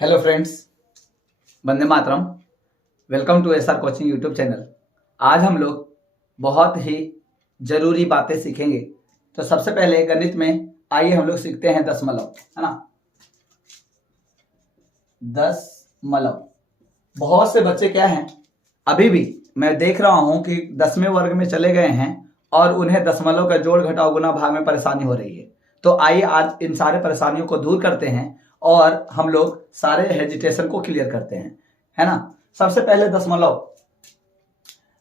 Hello friends, वंदे मातरम। Welcome to SR coaching YouTube channel. आज हम लोग बहुत ही जरूरी बातें सीखेंगे। तो सबसे पहले गणित में आइए हम लोग सीखते हैं दशमलव, है ना। दशमलव। बहुत से बच्चे क्या हैं, अभी भी मैं देख रहा हूं कि 10वें वर्ग में चले गए हैं और उन्हें दशमलव का जोड़ घटाव गुना भाग में परेशानी हो रही है। तो आइए आज इन सारे परेशानियों को दूर करते हैं और हम लोग सारे हेजिटेशन को क्लियर करते हैं, है ना। सबसे पहले दशमलव।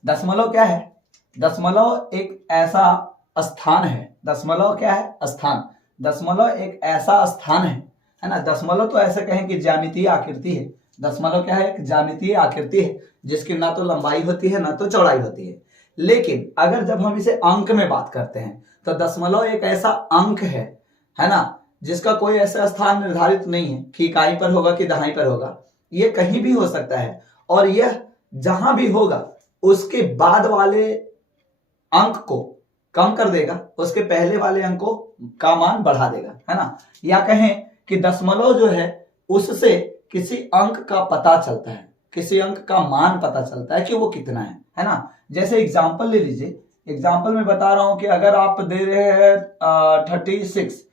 दशमलव क्या है? दशमलव एक ऐसा स्थान है। दशमलव क्या है? स्थान। दशमलव एक ऐसा स्थान है ना। दशमलव तो ऐसे कहें कि ज्यामितीय आकृति है। दशमलव क्या है? एक ज्यामितीय आकृति है जिसकी ना तो लंबाई होती है ना तो चौड़ाई होती है। लेकिन अगर जब हम इसे अंक में बात करते हैं तो दशमलव एक ऐसा अंक है ना, जिसका कोई ऐसा स्थान निर्धारित नहीं है कि इकाई पर होगा कि दहाई पर होगा। ये कहीं भी हो सकता है और यह जहां भी होगा उसके बाद वाले अंक को कम कर देगा, उसके पहले वाले अंक को का मान बढ़ा देगा, है ना। या कहें कि दशमलव जो है उससे किसी अंक का पता चलता है, किसी अंक का मान पता चलता है कि वो कितना है ना। जैसे एग्जाम्पल ले लीजिए। एग्जाम्पल में बता रहा हूं कि अगर आप दे रहे हैं 36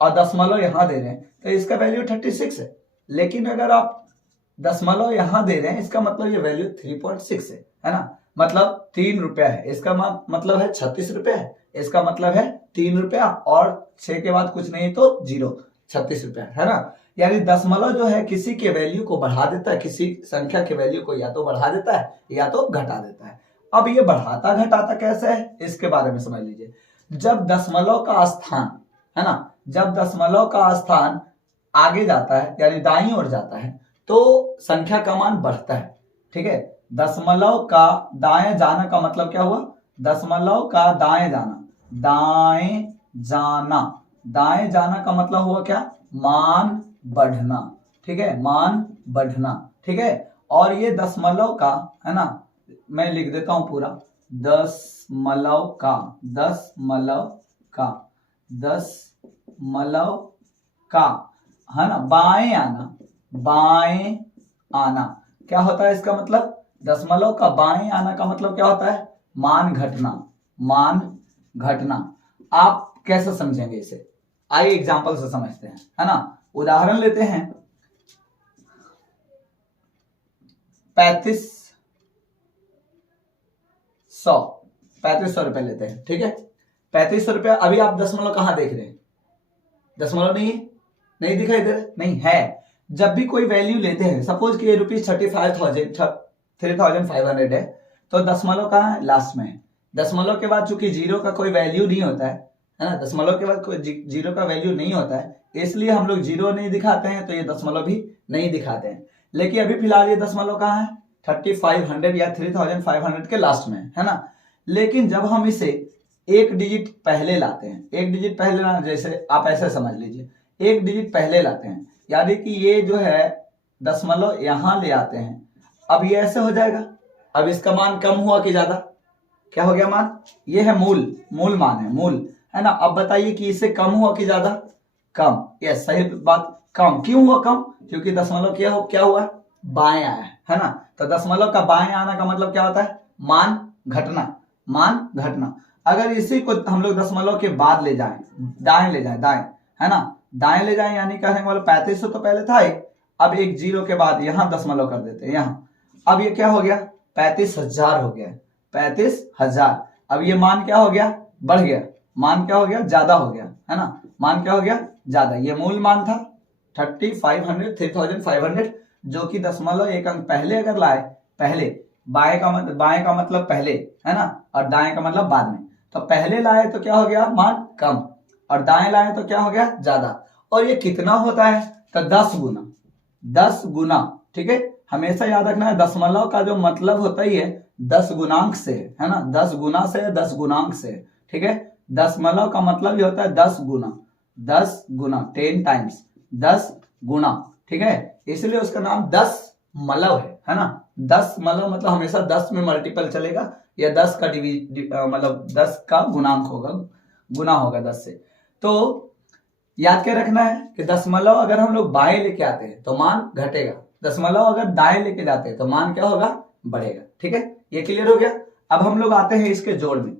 और दशमलव यहां दे रहे हैं तो इसका वैल्यू 36 है। लेकिन अगर आप दशमलव यहां दे रहे हैं इसका मतलब ये वैल्यू 3.6 है ना। मतलब 3 रुपया है। इसका मतलब है 36 रुपया है। इसका मतलब है 3 रुपया और 6 के बाद कुछ नहीं तो 0, 36 रुपया, है ना। यानी दशमलव जो है किसी के वैल्यू को बढ़ा देता है, किसी संख्या के वैल्यू को या तो बढ़ा देता है या तो घटा देता है। अब ये बढ़ाता घटाता कैसे है इसके बारे में समझ लीजिए। जब दशमलव का स्थान, है ना, जब दशमलव का स्थान आगे जाता है यानी दाईं ओर जाता है तो संख्या का मान बढ़ता है, ठीक है। दशमलव का दाएं जाना का मतलब क्या हुआ? दशमलव का दाएं जाना, दाएं जाना, दाएं जाना का मतलब हुआ क्या? मान बढ़ना, ठीक है, मान बढ़ना, ठीक है। और ये दशमलव का, है ना, मैं लिख देता हूं पूरा। दशमलव का, दशमलव का, दशमलव का, है ना, बाएं आना, बाएं आना क्या होता है इसका मतलब? दशमलव का बाएं आना का मतलब क्या होता है? मान घटना, मान घटना। आप कैसे समझेंगे इसे? आइए एग्जांपल से समझते हैं, है ना। उदाहरण लेते हैं 3500 रुपए लेते हैं, ठीक है। 3500 रुपया। अभी आप दशमलव कहां देख रहे हैं? दशमलव नहीं है, नहीं दिखाई दे रहा, नहीं है। जब भी कोई वैल्यू लेते हैं, सपोज कि ₹35,500 है तो दशमलव कहां है? लास्ट में है। दशमलव के बाद चूंकि जीरो का कोई वैल्यू नहीं होता है ना, दशमलव के बाद कोई जीरो का वैल्यू नहीं होता है, इसलिए हम लोग जीरो नहीं दिखाते हैं, तो ये दशमलव भी नहीं दिखाते हैं। लेकिन अभी फिलहाल ये दशमलव कहां है? 3500 या 3500 के लास्ट में है ना। लेकिन जब हम इसे एक डिजिट पहले लाते हैं, एक डिजिट पहले लाना, जैसे आप ऐसे समझ लीजिए, एक डिजिट पहले लाते हैं, यानी कि ये जो है दशमलव यहां ले आते हैं। अब ये ऐसे हो जाएगा। अब इसका मान कम हुआ कि ज्यादा? क्या हो गया मान? ये है मूल, मूल मान है, मूल, है ना। अब बताइए कि इससे कम हुआ कि ज्यादा? कम। यस, सही बात, कम। क्यों हुआ कम? क्योंकि दशमलव क्या हुआ? बाएं आया है ना। तो दशमलव का बाएं आना का मतलब क्या होता है? मान घटना, मान घटना। अगर इसी को हम लोग दशमलव के बाद ले जाएं, दाएं ले जाएं, दाएं, है ना, दाएं ले जाएं, यानी कहने वाला 3500 तो पहले था एक, अब एक जीरो के बाद यहां दशमलव कर देते हैं यहां। अब ये क्या हो गया? 35,000 हो गया, 35,000। अब ये मान क्या हो गया? बढ़ गया। मान क्या हो गया? ज्यादा हो गया, है ना। मान क्या हो गया? ज्यादा। ये मूल मान था 3500 जो कि दशमलव एक अंक पहले अगर लाए, पहले बाएं का मतलब पहले, है ना, और दाएं का मतलब बाद में। तो पहले लाए तो क्या हो गया? मान कम, और दाएं लाए तो क्या हो गया? ज्यादा। और ये कितना होता है? तो 10 गुना, 10 गुना, ठीक है। हमेशा याद रखना है दशमलव का जो मतलब होता ही है 10 गुणांक से, है ना, 10 गुना से, 10 गुणांक से, ठीक है। दशमलव का मतलब ये होता है 10 गुना, 10 गुना, 10 टाइम्स, 10 गुना, ठीक है। इसलिए उसका नाम 10 मलव है ना। 10 मलव मतलब हमेशा 10 में मल्टीपल चलेगा, या 10 का मतलब 10 का गुणांक होगा, गुना होगा 10 से। तो याद क्या रखना है कि दशमलव अगर हम लोग बाएं लेके आते हैं तो मान घटेगा, दशमलव अगर दाएं लेके जाते हैं तो मान क्या होगा, बढ़ेगा। ठीक है, ये क्लियर हो गया। अब हम लोग आते हैं इसके जोड़ में।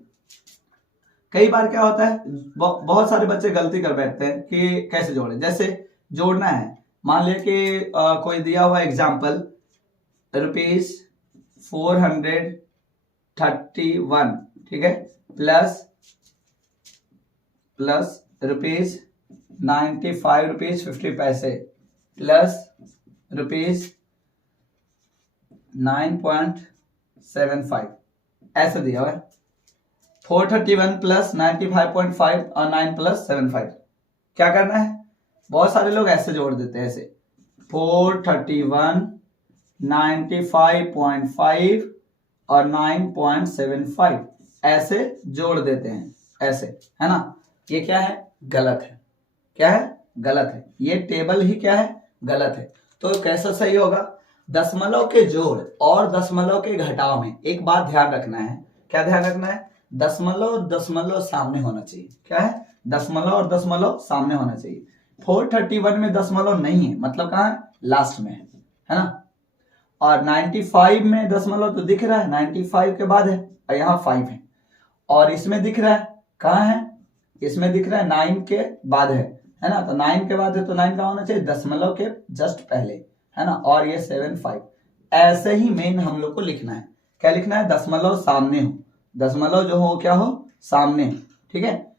कई बार क्या होता है, बहुत सारे बच्चे गलती कर बैठते हैं कि कैसे जोड़े। जैसे जोड़ना है, मान लिया कि कोई दिया हुआ एग्जाम्पल ₹431, ठीक है, प्लस ₹95.50 प्लस ₹9.75 ऐसे दिया हुआ है। 431 प्लस 95.5 और 9 प्लस 75। क्या करना है, बहुत सारे लोग ऐसे जोड़ देते हैं, ऐसे 431 95.5 और 9.75 ऐसे जोड़ देते हैं, ऐसे, है ना। ये क्या है, गलत है। क्या है, गलत है। ये टेबल ही क्या है, गलत है। तो कैसा सही होगा, दशमलव के जोड़ और दशमलव के घटाव में एक बात ध्यान रखना है। क्या ध्यान रखना है, दशमलव और दशमलव सामने होना चाहिए। क्या है, दशमलव और दशमलव सामने होना चाहिए। 431 में दशमलव नहीं है, मतलब कहाँ है, लास्ट में है ना। और 95 में दशमलव तो दिख रहा है, 95 के बाद है, और यहाँ 5 है। और इसमें दिख रहा है, कहाँ है, इसमें दिख रहा है 9 के बाद है ना। तो 9 के बाद है तो 9 का होना चाहिए दशमलव के जस्ट पहले, है ना। और ये 75 ऐसे ही मेन हम लोग को लिखना है। क्या लिखना है, दशमलव सामने हो, दशमलव जो हो क्या हो, सामने हो। ठीक है,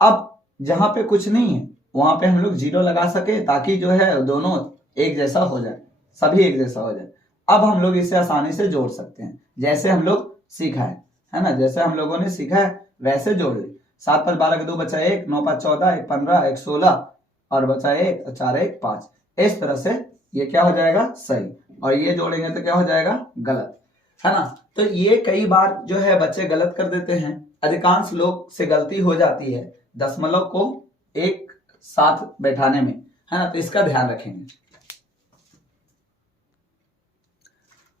अब जहां पे कुछ नहीं है वहां पे हम लोग जीरो लगा सके, ताकि जो है दोनों एक जैसा हो जाए, सभी एक जैसा हो जाए। अब हम लोग इसे आसानी से जोड़ सकते हैं, जैसे हम लोग सीखा है ना, जैसे हम लोगों ने सीखा है वैसे जोड़ ले। 7 पर 12 के 2 बचा 1, 9 पर 14, 1 15, 1 16 और बचा 1, 4 1 5। इस तरह से ये क्या हो जाएगा, सही। और ये जोड़ेंगे तो क्या हो जाएगा, गलत, है ना। तो ये कई बार जो है बच्चे गलत कर देते हैं, अधिकांश लोग से गलती हो जाती है दशमलव को एक साथ बैठाने में, है ना। तो इसका ध्यान रखेंगे।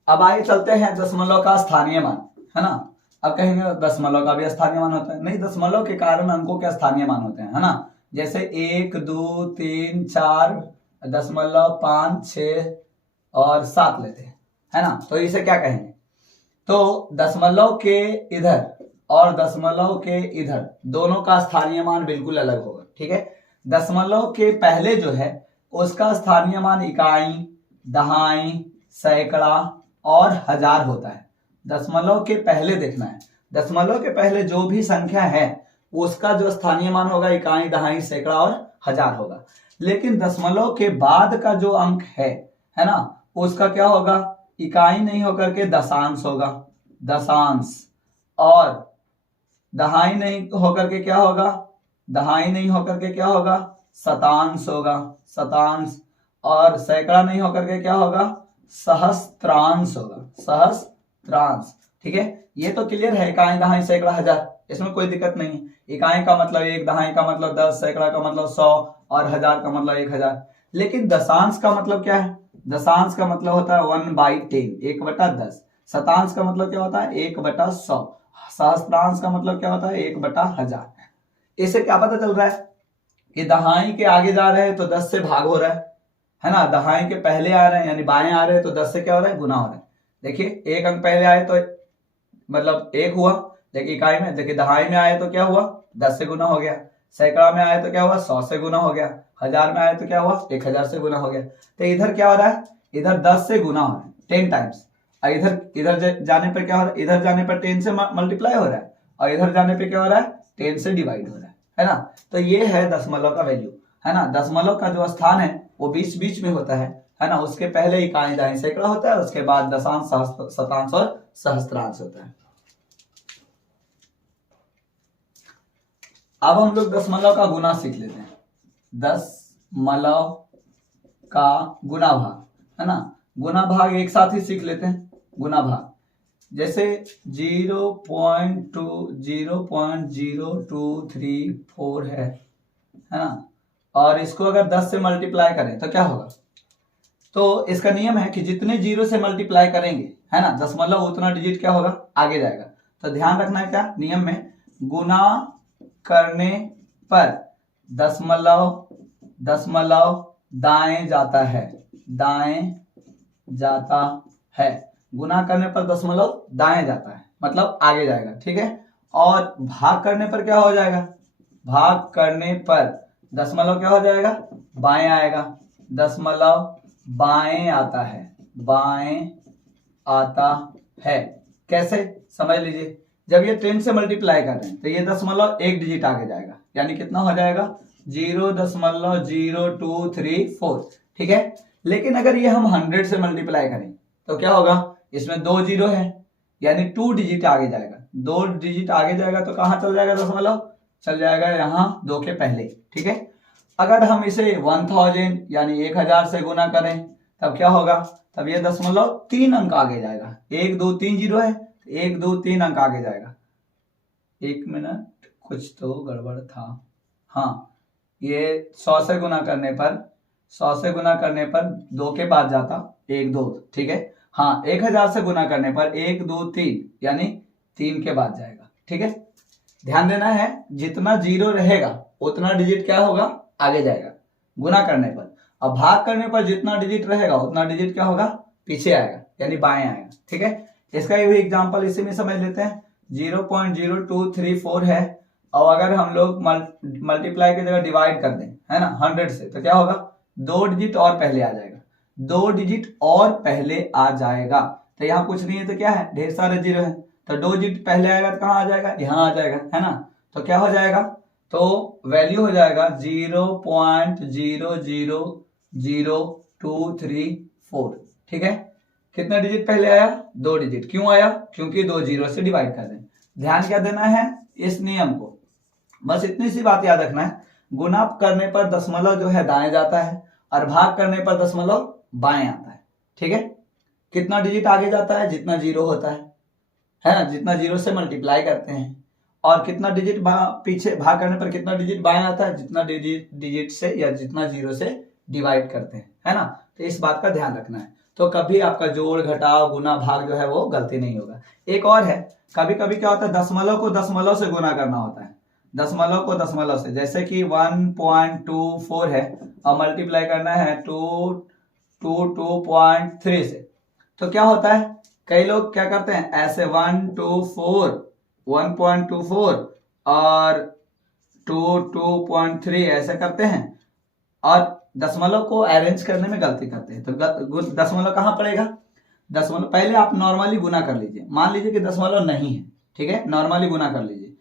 अब आगे चलते हैं दशमलव का स्थानीय मान, है ना। अब कहेंगे दशमलव का भी स्थानीय मान होता है, नहीं, दशमलव के कारण अंकों के स्थानीय मान होते हैं, है ना। जैसे 1 2 3 4 दशमलव 5 6 और 7 लेते हैं, है ना। तो इसे क्या कहेंगे, तो दशमलव के इधर और दशमलव के इधर दोनों का स्थानीय मान बिल्कुल अलग होगा। ठीक है, दशमलव के पहले जो है उसका स्थानीय मान इकाई, दहाई, सैकड़ा और हजार होता है। दशमलव के पहले देखना है, दशमलव के पहले जो भी संख्या है उसका जो स्थानीय मान होगा इकाई, दहाई, सैकड़ा और हजार होगा। लेकिन दशमलव के बाद का जो अंक है ना, उसका क्या होगा, इकाई नहीं होकर के दशांश होगा, दशांश। और दहाई नहीं होकर के क्या होगा, दहाई नहीं होकर के क्या होगा, शतांश होगा, शतांश। और सैकड़ा नहीं होकर के क्या होगा, सहस्त्रांश होगा, सहस्त्रांश। ठीक है, ये तो क्लियर है, इकाई, दहाई, सैकड़ा, हजार, इसमें कोई दिक्कत नहीं है। इकाई का मतलब 1, दहाई का मतलब 10, सैकड़ा का मतलब 100 और हजार का मतलब 1000। लेकिन दशांश का मतलब क्या है, दशांश का मतलब होता है 1/10, 1/10। शतांश का मतलब क्या होता है, 1/100। सहस्त्रांश का मतलब क्या होता है, 1/1000। इससे क्या पता चल रहा है कि दहाई के आगे जा रहे हैं तो 10 से भाग हो रहा है ना। दहाई के पहले आ रहे हैं यानी बाएं आ रहे हैं तो 10 से क्या हो रहा है, गुना हो रहा है। देखिए, एक अंक पहले आए तो मतलब 1 हुआ, लेकिन इकाई में देखिए दहाई में आए तो क्या हुआ, 10 से गुना हो गया। सैकड़ा में आए तो क्या हुआ, 100 से गुना हो गया। हजार में आए तो क्या हुआ, 1000 से गुना हो गया। तो इधर क्या हो रहा है, इधर 10 से गुना हो रहा है, 10 टाइम्स। और इधर जाने पर क्या हो रहा है, इधर जाने पर 10 से मल्टीप्लाई हो रहा है, और इधर जाने पर क्या हो रहा है, 10 से डिवाइड हो रहा है ना। तो ये है दशमलव का वैल्यू, है ना। दशमलव का जो स्थान है वो बीच बीच में होता है ना। उसके पहले इकाई, दहाई, सैकड़ा होता है, उसके बाद दशांश, शतांश और सहस्त्रांश होता है। अब हम लोग दशमलव का गुना सीख लेते हैं। दशमलव का गुना भाग, है ना। गुना भाग एक साथ ही सीख लेते हैं। गुना भाग जैसे 0.00234 है ना। और इसको अगर 10 से मल्टीप्लाई करें तो क्या होगा, तो इसका नियम है कि जितने जीरो से मल्टीप्लाई करेंगे, है ना, दशमलव उतना डिजिट क्या होगा, आगे जाएगा। तो ध्यान रखना है क्या नियम में, गुना करने पर दशमलव दशमलव दाएं जाता है, दाएं जाता है। गुना करने पर दशमलव दाएं जाता है मतलब आगे जाएगा, ठीक है। और भाग करने पर क्या हो जाएगा, भाग करने पर दशमलव क्या हो जाएगा, बाएं आएगा। दशमलव बाएं आता है, बाएं आता है। कैसे, समझ लीजिए। जब ये 10 से मल्टीप्लाई कर रहे हैं तो ये दशमलव एक डिजिट आगे जाएगा, यानी कितना हो जाएगा 0.0234, ठीक है। लेकिन अगर ये हम 100 से मल्टीप्लाई करें तो क्या होगा, इसमें 2 जीरो है यानी 2 डिजिट आगे जाएगा। 2 डिजिट आगे जाएगा तो कहां चल जाएगा, दशमलव चल जाएगा यहाँ 2 के पहले, ठीक है। अगर हम इसे 1000 यानी 1000 से गुना करें तब क्या होगा, तब ये दशमलव 3 अंक आगे जाएगा। 1 2 3 जीरो है, 1 2 3 अंक आगे जाएगा। 1 मिनट, कुछ तो गड़बड़ था। हाँ, ये 100 से गुना करने पर 100 से गुना करने पर 2 के बाद जाता 1 2, ठीक है। हाँ, 1000 से गुना करने पर 1 2 3 यानी 3 के बाद जाएगा, ठीक है। ध्यान देना है, जितना जीरो रहेगा उतना डिजिट क्या होगा, आगे जाएगा गुना करने पर। अब भाग करने पर जितना डिजिट रहेगा उतना डिजिट क्या होगा, पीछे आएगा यानी बाएं आएगा, ठीक है। इसका भी एग्जांपल इसी में समझ लेते हैं। 0.0234 है और अगर हम लोग मल्टीप्लाई की जगह डिवाइड कर दें, है ना, 100 से, तो क्या होगा, 2 डिजिट और पहले आ जाएगा। 2 डिजिट और पहले आ जाएगा। तो यहाँ कुछ नहीं है तो क्या है, ढेर सारे जीरो है, तो 2 डिजिट पहले आएगा तो कहाँ आ जाएगा, यहाँ आ जाएगा, है ना। तो क्या हो जाएगा, तो वैल्यू हो जाएगा 0.0000234, ठीक है। कितना डिजिट पहले आया, 2 डिजिट। क्यों आया, क्योंकि 2 जीरो से डिवाइड कर दें। ध्यान क्या देना है इस नियम को, बस इतनी सी बात याद रखना है। गुना करने पर दशमलव जो है दाएं जाता है और भाग करने पर दशमलव बाएं आता है, ठीक है। कितना डिजिट आगे जाता है, जितना जीरो होता है ना, जितना जीरो से मल्टीप्लाई करते हैं। और कितना डिजिट पीछे भाग करने पर कितना डिजिट बाएं आता है, जितना डिजिट से या जितना जीरो से डिवाइड करते हैं, है ना। तो इस बात का ध्यान रखना है। तो कभी आपका जोड़ घटाव गुना भाग जो है वो गलती नहीं होगा। एक और है, कभी कभी क्या होता है, दशमलव को दशमलव से गुना करना होता है। दशमलव को दशमलव से, जैसे कि 1.24 है और मल्टीप्लाई करना है 2.3 से, तो क्या होता है, कई लोग क्या करते हैं ऐसे 1.24 और 2.3 ऐसे करते हैं और दशमलव को अरेंज करने में गलती करते हैं। तो दशमलव कहां पड़ेगा, दशमलव पहले आप नॉर्मली गुना कर लीजिए। मान लीजिए कि दशमलव नहीं है, ठीक है, नॉर्मली गुना कर लीजिए।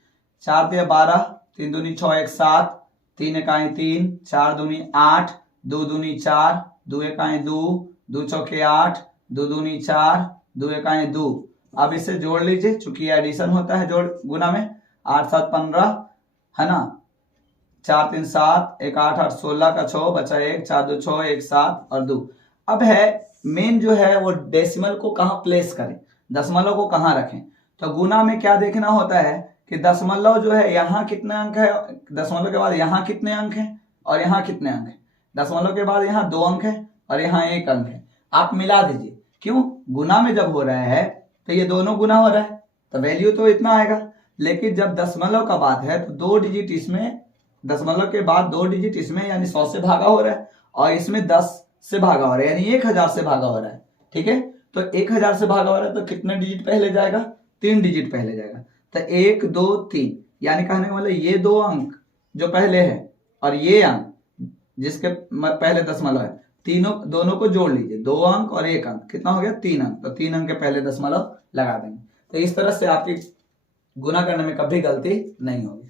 4 तिया 12, 3 दूनी 6, 1 7, 3 एकाएं 3, 4 दूनी 8, 2 दूनी 4, 2 एकाएं 2, 2 चौके 8, 2 दूनी 4, 2 एकाएं 2। अब इसे जोड़ लीजिए, चूंकि एडिशन होता है जोड़ गुना में। 8 7 15, है ना, 4 3 7, 1 8 8 16 का 6 बचा 1, 4 2 6, 1 7 और 2। अब है मेन जो है वो डेसिमल को कहां प्लेस करें, दशमलव को कहां रखें। तो गुना में क्या देखना होता है कि दशमलव जो है यहाँ कितने अंक है, दशमलव के बाद यहाँ कितने अंक है और यहाँ कितने अंक है। दशमलव के बाद यहाँ 2 अंक है और यहाँ 1 अंक है। आप मिला दीजिए, क्यों, गुना में जब हो रहा है तो ये दोनों गुना हो रहा है तो वैल्यू तो इतना आएगा। लेकिन जब दशमलव का बात है तो 2 डिजिट इसमें, दशमलव के बाद 2 डिजिट इसमें यानी 100 से भागा हो रहा है और इसमें 10 से भागा हो रहा है यानी 1000 से भागा हो रहा है, ठीक है। तो 1000 से भागा हो रहा है तो कितने डिजिट पहले जाएगा, 3 डिजिट पहले जाएगा। तो 1 2 3 यानी कहने का मतलब ये 2 अंक जो पहले है और ये अंक जिसके पहले दशमलव है, दोनों को जोड़ लीजिए, 2 अंक और 1 अंक, कितना हो गया 3 अंक। तो 3 अंक के पहले दशमलव लगा देंगे। तो इस तरह से आपकी गुना करने में कभी गलती नहीं होगी।